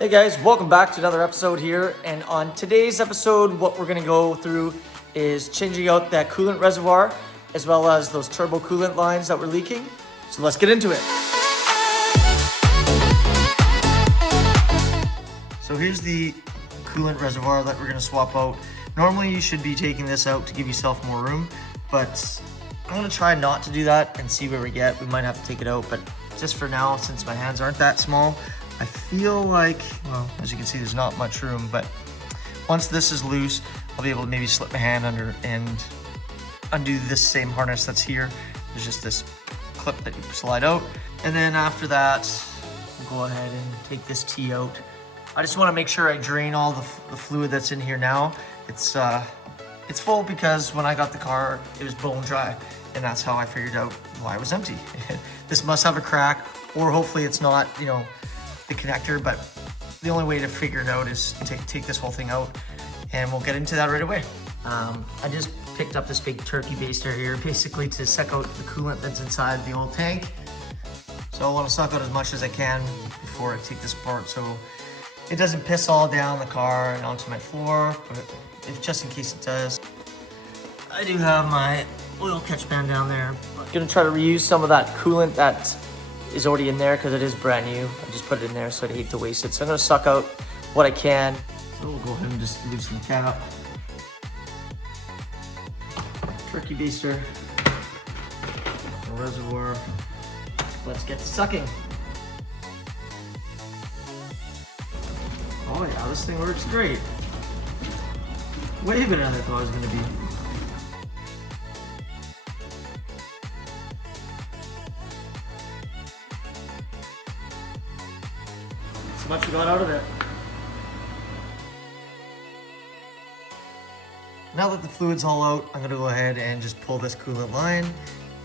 Hey guys, welcome back to another episode here. And on today's episode, what we're gonna go through is changing out that coolant reservoir as well as those turbo coolant lines that were leaking. So let's get into it. So here's the coolant reservoir that we're gonna swap out. Normally you should be taking this out to give yourself more room, but I'm gonna try not to do that and see where we get. We might have to take it out, but just for now, since my hands aren't that small, I feel like, well, as you can see, there's not much room, but once this is loose, I'll be able to maybe slip my hand under and undo this same harness that's here. There's just this clip that you slide out. And then after that, we'll go ahead and take this T out. I just wanna make sure I drain all the fluid that's in here now. It's full because when I got the car, it was bone dry. And that's how I figured out why it was empty. This must have a crack, or hopefully it's not, you know, the connector, but the only way to figure it out is take this whole thing out, and we'll get into that right away. I just picked up this big turkey baster here, basically to suck out the coolant that's inside the old tank. So I want to suck out as much as I can before I take this apart, so it doesn't piss all down the car and onto my floor, but if just in case it does. I do have my oil catch pan down there. I'm gonna try to reuse some of that coolant that is already in there because it is brand new. I just put it in there, so I'd hate to waste it. So I'm gonna suck out what I can. So we'll go ahead and just loosen the cap. Turkey baster, reservoir. Let's get to sucking. Oh yeah, this thing works great. Way better than I thought it was gonna be. Much we got out of it. Now that the fluid's all out, I'm gonna go ahead and just pull this coolant line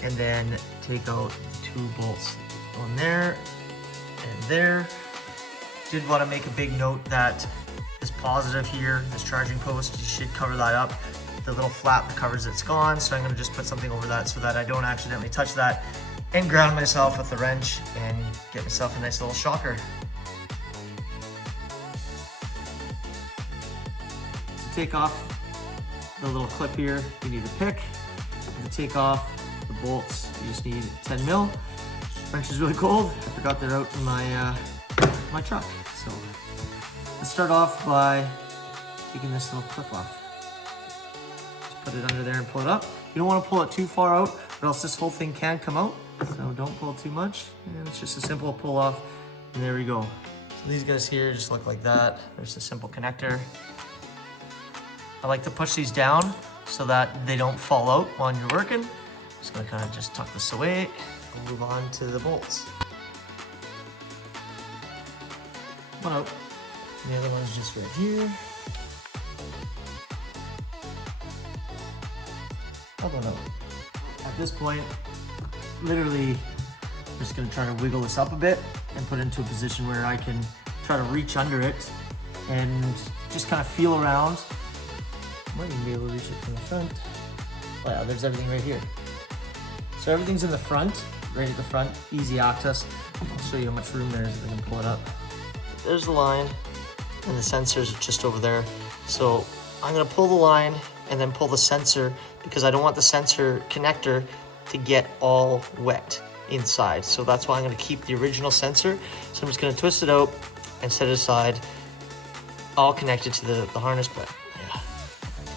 and then take out the two bolts on there and there. Did want to make a big note that this positive here, this charging post, you should cover that up. The little flap that covers it's gone, so I'm gonna just put something over that so that I don't accidentally touch that and ground myself with the wrench and get myself a nice little shocker. Take off the little clip here, you need a pick. To take off the bolts, you just need 10 mil. Wrench is really cold. I forgot they're out in my truck. So let's start off by taking this little clip off. Just put it under there and pull it up. You don't want to pull it too far out, or else this whole thing can come out. So don't pull it too much. And it's just a simple pull off, and there we go. So these guys here just look like that. There's a simple connector. I like to push these down so that they don't fall out while you're working. Just gonna kind of just tuck this away and move on to the bolts. One out. And the other one's just right here. Another one out. At this point, literally, I'm just gonna try to wiggle this up a bit and put it into a position where I can try to reach under it and just kind of feel around. Might even be able to reach it from the front. Oh yeah, there's everything right here. So everything's in the front, right at the front, easy access. I'll show you how much room there is if I can pull it up. There's the line, and the sensors are just over there. So I'm gonna pull the line and then pull the sensor because I don't want the sensor connector to get all wet inside. So that's why I'm gonna keep the original sensor. So I'm just gonna twist it out and set it aside, all connected to the harness, but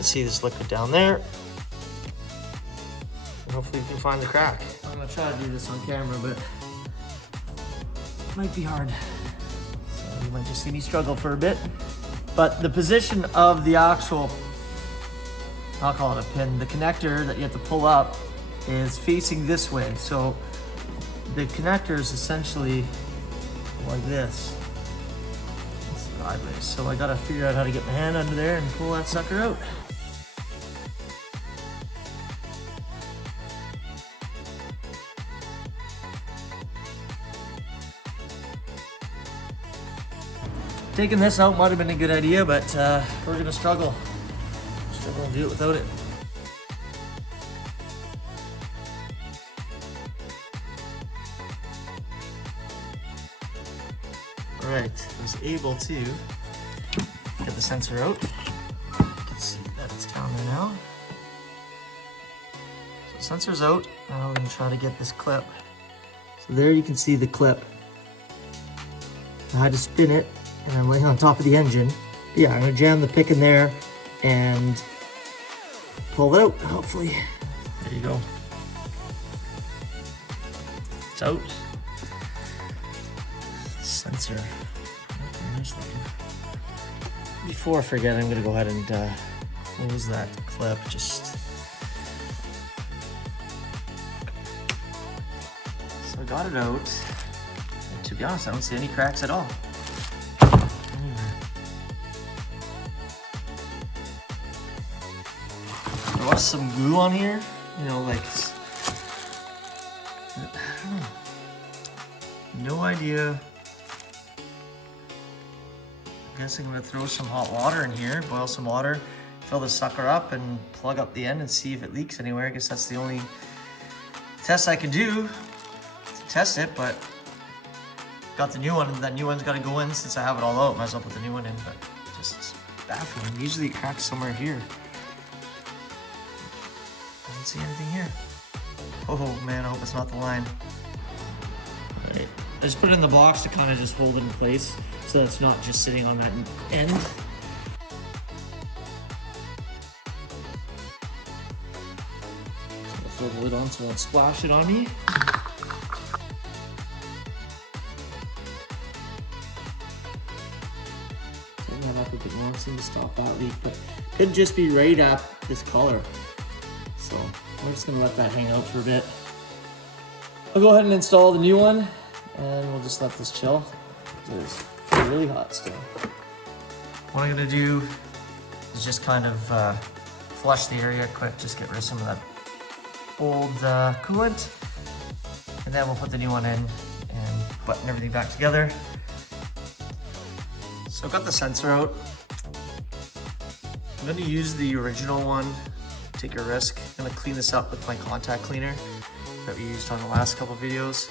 see this liquid down there, and hopefully you can find the crack. I'm gonna try to do this on camera, but it might be hard. So you might just see me struggle for a bit. But the position of the actual, I'll call it a pin, the connector that you have to pull up is facing this way. So the connector is essentially like this. It's sideways. So I gotta figure out how to get my hand under there and pull that sucker out. Taking this out might have been a good idea, but we're gonna struggle to do it without it. All right, was able to get the sensor out. You can see that it's down there now. So the sensor's out. Now we're gonna try to get this clip. So there you can see the clip. I had to spin it, and I'm laying on top of the engine. Yeah, I'm gonna jam the pick in there and pull it out, hopefully. There you go. It's out. Sensor. Nice looking. Before I forget, I'm gonna go ahead and close that clip. Just so I got it out. And to be honest, I don't see any cracks at all. There was some glue on here, you know, like I don't know. No idea. I guess I'm gonna throw some hot water in here, boil some water, fill the sucker up and plug up the end and see if it leaks anywhere. I guess that's the only test I can do to test it, but got the new one, and that new one's gotta go in since I have it all out. Might as well put the new one in, but just baffling. Usually it cracks somewhere here. I don't see anything here. Oh man, I hope it's not the line. All right. I just put it in the box to kind of just hold it in place so that it's not just sitting on that end. So I'll throw the lid on so it won't splash it on me. Turn that up a bit more, seem to stop that leak, but it could just be right at this color. So we're just gonna let that hang out for a bit. I'll go ahead and install the new one, and we'll just let this chill. It's really hot still. What I'm gonna do is just kind of flush the area quick, just get rid of some of that old coolant, and then we'll put the new one in and button everything back together. So I've got the sensor out. I'm gonna use the original one, take a risk. I'm gonna clean this up with my contact cleaner that we used on the last couple of videos,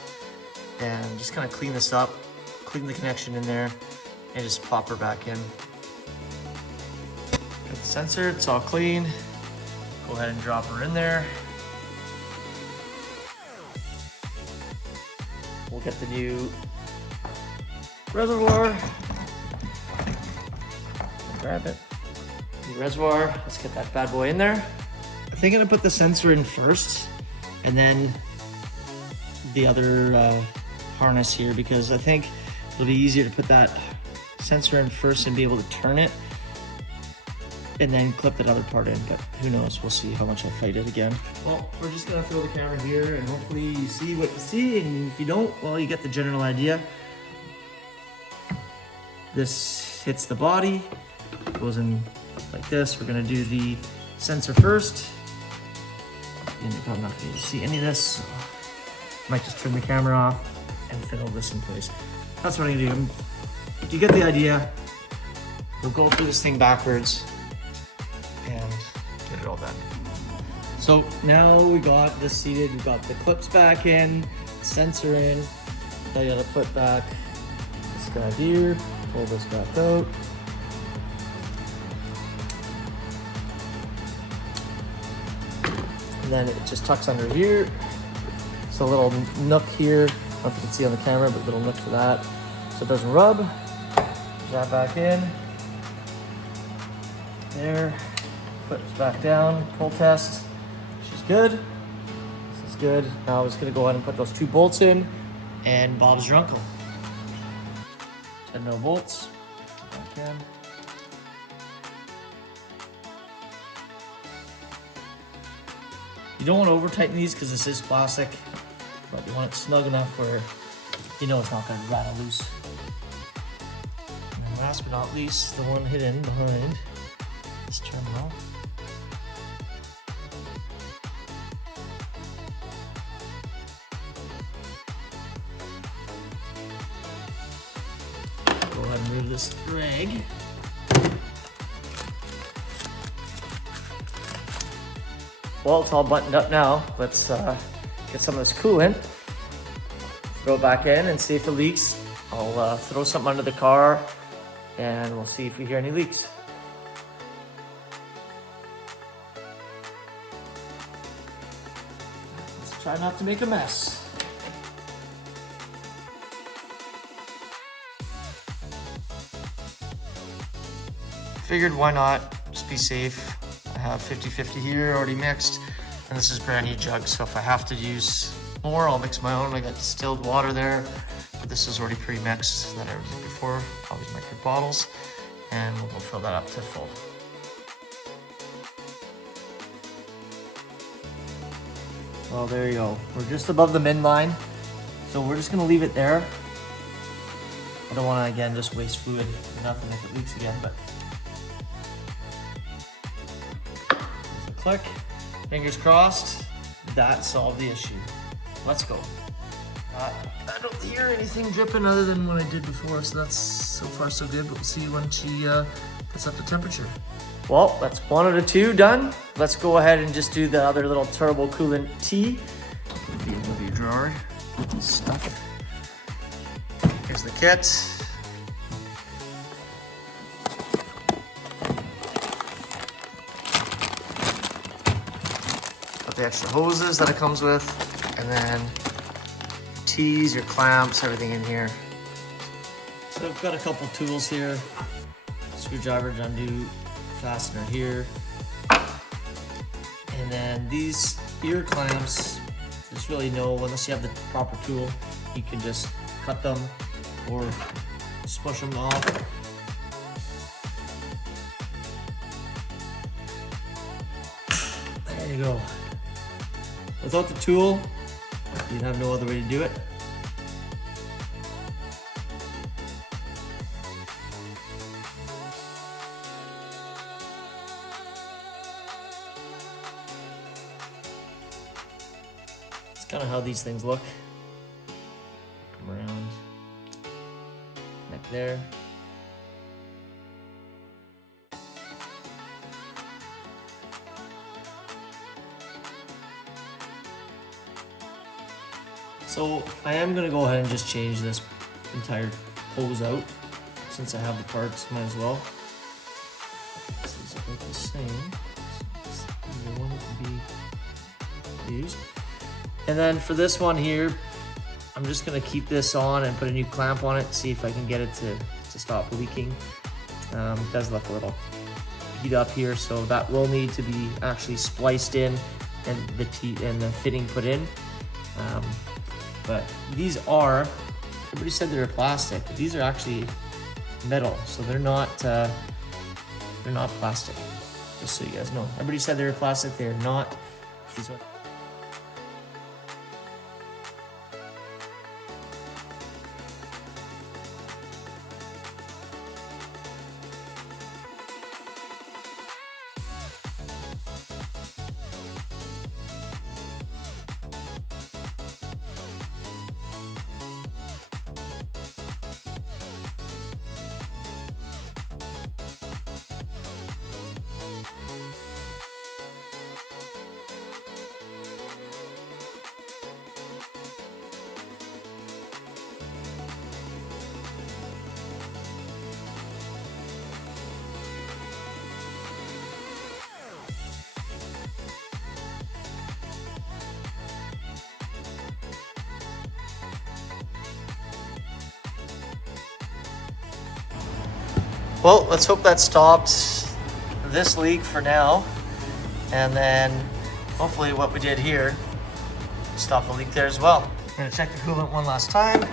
and just kind of clean this up, clean the connection in there, and just pop her back in. Got the sensor, it's all clean. Go ahead and drop her in there. We'll get the new reservoir. Grab it. New reservoir, let's get that bad boy in there. I think I'm gonna put the sensor in first, and then the other harness here, because I think it'll be easier to put that sensor in first and be able to turn it and then clip that other part in, but who knows, we'll see how much I fight it again. Well, we're just gonna throw the camera here and hopefully you see what you see, and if you don't, well, you get the general idea. This hits the body, goes in like this. We're gonna do the sensor first, and you're probably not gonna see any of this, so might just turn the camera off and fiddle this in place. That's what I'm gonna do. You get the idea. We'll go through this thing backwards and get it all done. So now we got this seated, we got the clips back in, sensor in. Now you gotta put back this guy here, pull this back out. And then it just tucks under here. It's a little nook here. I don't know if you can see on the camera, but a little nook for that. So it doesn't rub. Push that back in. There. Clips back down. Pull test. She's good. This is good. Now I'm just gonna go ahead and put those 2 bolts in, and Bob's your uncle. 10 mil bolts. Back in. You don't want to over tighten these because this is plastic, but you want it snug enough where you know it's not going to rattle loose. And then last but not least, the one hidden behind this terminal. Go ahead and move this rag. Well, it's all buttoned up now. Let's get some of this coolant, throw it back in and see if it leaks. I'll throw something under the car, and we'll see if we hear any leaks. Let's try not to make a mess. Figured why not, just be safe. I have 50-50 here already mixed, and this is brand new jug, so if I have to use more, I'll mix my own. I got distilled water there, but this is already pre-mixed that I did before. I'll use my quick bottles, and we'll go fill that up to full. Well, there you go. We're just above the min line, so we're just gonna leave it there. I don't wanna, again, just waste fluid for nothing if it leaks again, but there's a click. Fingers crossed, that solved the issue. Let's go. I don't hear anything dripping other than what I did before, so that's so far so good, but we'll see when she puts up the temperature. Well, that's 1 out of 2 done. Let's go ahead and just do the other little turbo coolant tea. Move your drawer, stuff. Here's the kit. Got the extra hoses that it comes with, and then tees, your clamps, everything in here. So I've got a couple tools here. Screwdriver to undo, fastener here. And then these ear clamps, there's really no, unless you have the proper tool, you can just cut them or smush them off. There you go. Without the tool, you'd have no other way to do it. It's kind of how these things look. Come around, neck there. So I am gonna go ahead and just change this entire hose out. Since I have the parts, might as well. This is about the same. This is the one that can be used. And then for this one here, I'm just gonna keep this on and put a new clamp on it, see if I can get it to stop leaking. It does look a little beat up here, so that will need to be actually spliced in and the fitting put in. But these are, everybody said they were plastic, but these are actually metal, so they're not plastic, just so you guys know. Everybody said they were plastic, they're not. These are. Well, let's hope that stopped this leak for now. And then hopefully what we did here stopped the leak there as well. I'm gonna check the coolant one last time.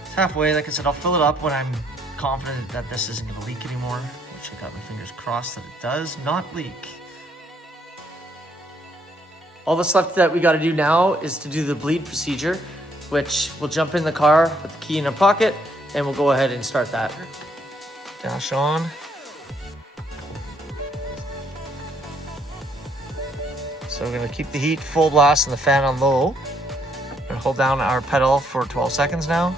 It's halfway, like I said, I'll fill it up when I'm confident that this isn't gonna leak anymore, which I got my fingers crossed that it does not leak. All that's left that we gotta do now is to do the bleed procedure, which we'll jump in the car with the key in our pocket and we'll go ahead and start that. Dash on. So we're gonna keep the heat full blast and the fan on low. We're gonna hold down our pedal for 12 seconds now.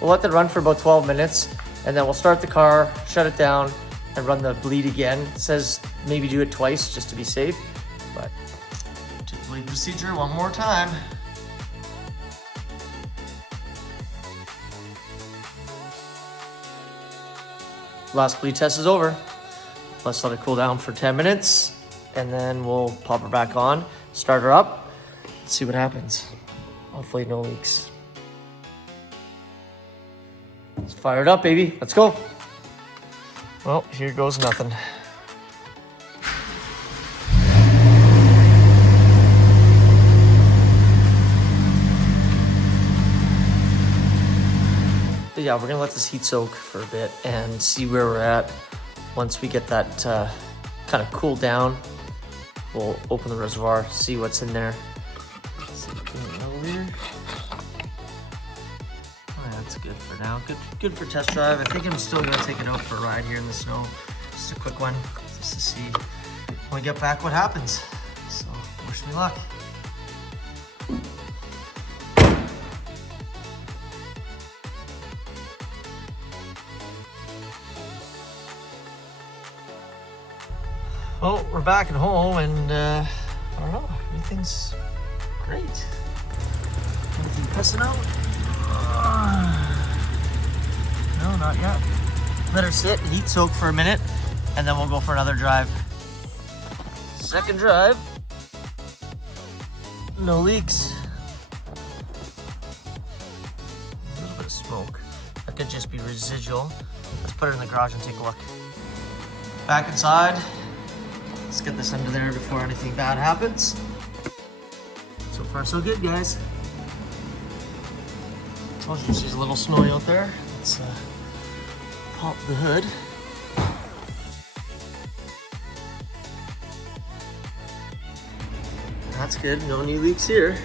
We'll let that run for about 12 minutes and then we'll start the car, shut it down, and run the bleed again. It says maybe do it twice just to be safe, but. Assembly procedure one more time. Last bleed test is over. Let's let it cool down for 10 minutes and then we'll pop her back on, start her up, see what happens. Hopefully no leaks. Let's fire it up, baby. Let's go. Well, here goes nothing. But yeah, we're gonna let this heat soak for a bit and see where we're at. Once we get that kind of cooled down, we'll open the reservoir, see what's in there. See what's in the level here. Oh, yeah, that's good for now. Good for test drive. I think I'm still gonna take it out for a ride here in the snow. Just a quick one, just to see when we get back what happens. So wish me luck. Well, we're back at home and I don't know, everything's great. Anything pressing out? No, not yet. Let her sit, heat soak for a minute, and then we'll go for another drive. Second drive. No leaks. A little bit of smoke. That could just be residual. Let's put her in the garage and take a look. Back inside. Let's get this under there before anything bad happens. So far so good, guys. Told you she's a little snowy out there. Let's pop the hood. That's good, no new leaks here.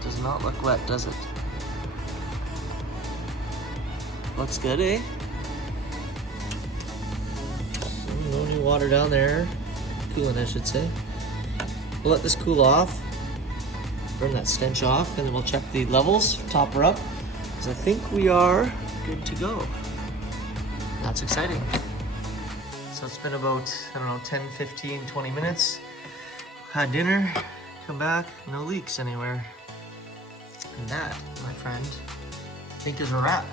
Does not look wet, does it? Looks good, eh? No new water down there. Coolant, I should say. We'll let this cool off. Burn that stench off, and then we'll check the levels, top her up. Because I think we are good to go. That's exciting. So it's been about, I don't know, 10, 15, 20 minutes. Had dinner, come back, no leaks anywhere. And that, my friend, I think is a wrap.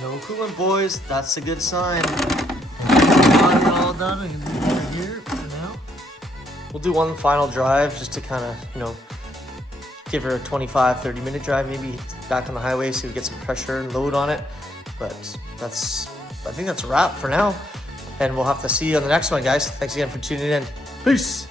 No coolant, boys. That's a good sign. Got it all done. We can leave it here for now. We'll do one final drive just to kind of, you know, give her a 25, 30 minute drive, maybe back on the highway so we get some pressure and load on it. But I think that's a wrap for now. And we'll have to see you on the next one, guys. Thanks again for tuning in. Peace.